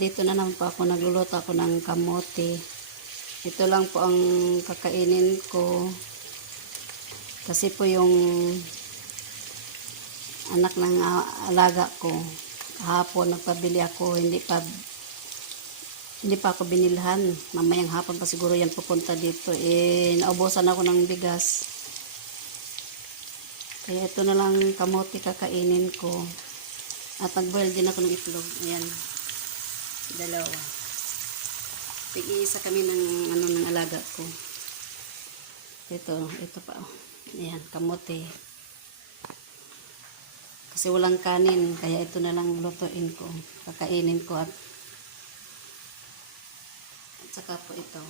Dito na naman po ako, nagluluto ako ng kamote. Ito lang po ang kakainin ko. Kasi po yung anak ng alaga ko, hapon nagpabili ako, hindi pa ako binilhan. Mamayang hapon pa siguro yan pupunta dito. Naubusan ako ng bigas. Kaya ito na lang kamote kakainin ko. At nag-boil din ako ng itlog. Ayan. Dalawa. Tig-iisa kami ng alaga ko. Ito pa. Ayan, kamote. Kasi walang kanin, kaya ito na lang lutuin ko. Kakainin ko at saka po ito.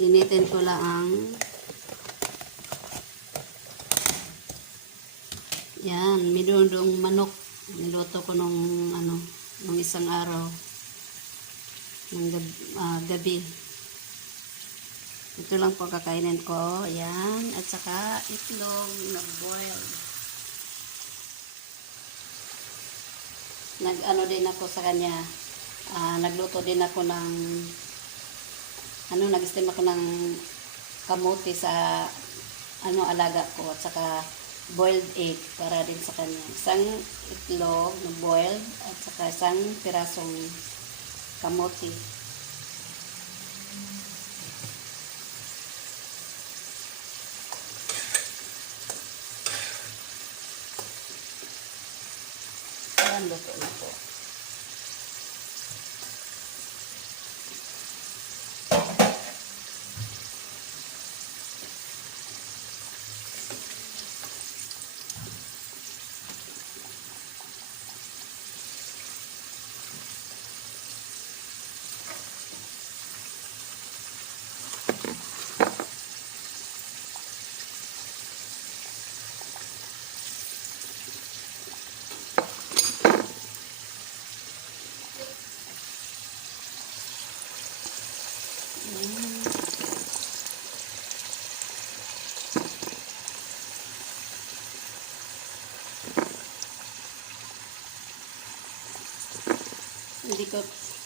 Initin ko lang. Yan, minudong manok. Niluto ko nung isang araw. Ng gabi. Ito lang po kakainin ko. Yan, at saka itlog na boiled. Din ako sa kanya. Nagluto din ako ng nag-steam ako ng kamote sa alaga ko at saka boiled egg para din sa kanya. Isang itlog na boiled at saka isang pirasong kamote. Ayan, luto na po.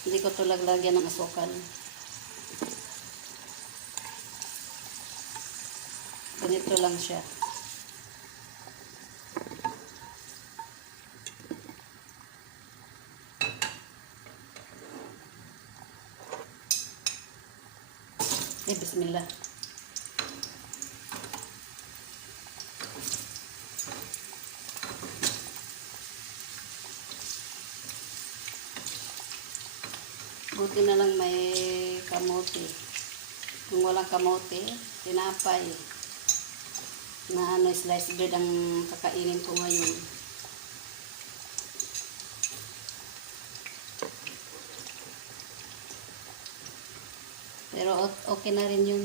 Hindi ko to laglagyan ng asukal. Ganito lang siya. Bismillah. Buti na lang may kamote. Kung walang kamote, tinapay na sliced bread ang kakainin ko ngayon. Pero okay na rin yun.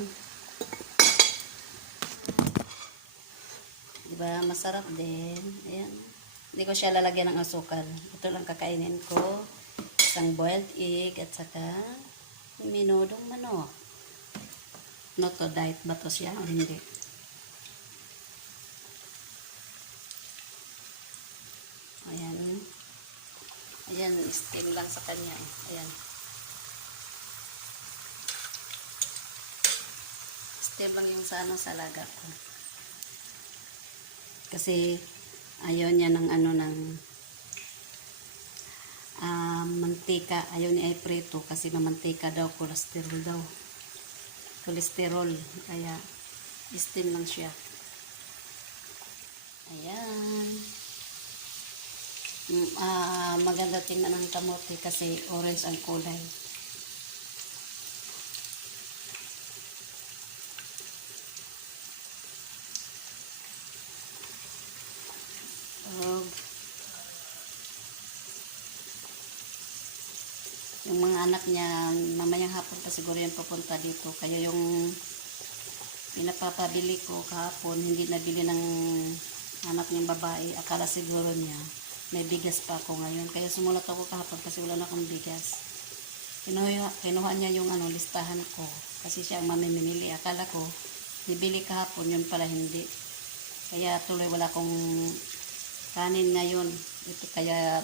Diba? Masarap din. Ayan. Hindi ko siya lalagyan ng asukal. Ito lang kakainin ko. Isang boiled egg at saka minudong manok. No to diet ba to siya? O hindi? Ayan. Ayan, steam lang sa kanya. Ayan. Steam lang yung sa laga ko. Kasi ayaw niya ng mantika. Ayaw niya ay preto kasi mamantika daw, cholesterol daw. Cholesterol. Kaya steam lang siya. Ayan. Maganda tingnan ng kamote kasi orange ang kulay. Yung mga anak niya, mamayang hapon pa siguro yan papunta dito. Kaya yung pinapapabili ko kahapon, hindi nabili ng anak niyang babae. Akala siguro niya, may bigas pa ako ngayon. Kaya sumulat ako kahapon kasi wala na akong bigas. Kinuha niya yung listahan ko. Kasi siya ang mamimili. Akala ko, bibili kahapon, yun pala hindi. Kaya tuloy wala akong kanin ngayon. Ito kaya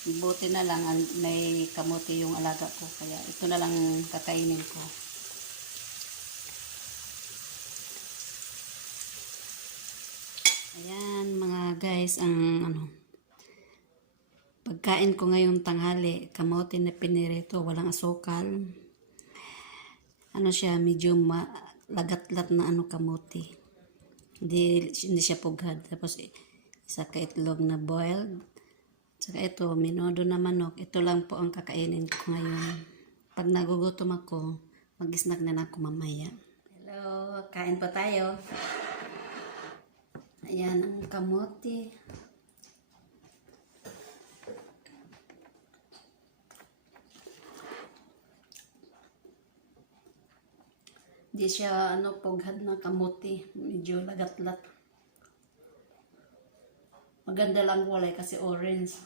Buti na lang may kamote yung alaga ko. Kaya ito na lang kakainin ko. Ayan mga guys, ang pagkain ko ngayong tanghali, kamote na pinirito, walang asukal. Siya, medyo lagat-lat na kamote. Hindi siya pugad. Tapos isa ka itlog na boiled. Saka ito, minodo na manok. Ito lang po ang kakainin ko ngayon. Pag nagugutom ako, mag-snack na ako mamaya. Hello, kain pa tayo. Ayan ang kamote. Di siya pugad na kamote. Medyo lagat-lat. Maganda lang walay kasi orange.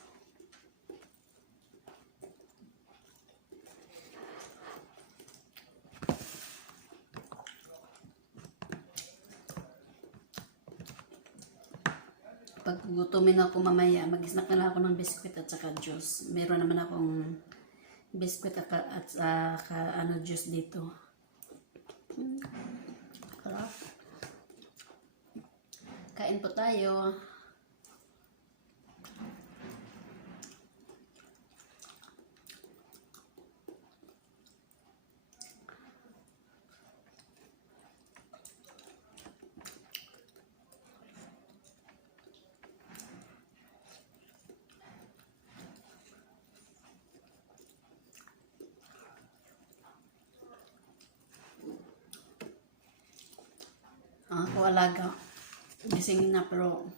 Pag gutumin ako mamaya, mag-snack na ako ng biskwit at saka juice. Meron naman akong biskwit at saka juice dito. Sarap. Kain po tayo. Ako alaga. Gisingin na pero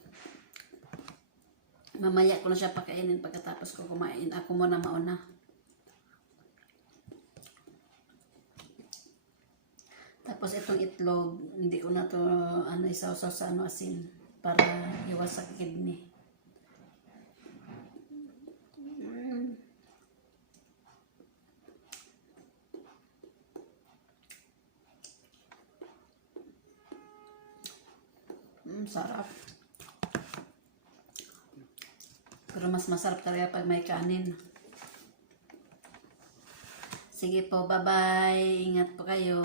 mamaya ko na siya pakainin pagkatapos ko kumain. Ako muna mauna. Tapos itong itlog, hindi ko na to isaw-saw sa asin para iwas sa kidney. Sarap. Pero mas masarap talaga pag may kanin. Sige po, bye-bye. Ingat po kayo.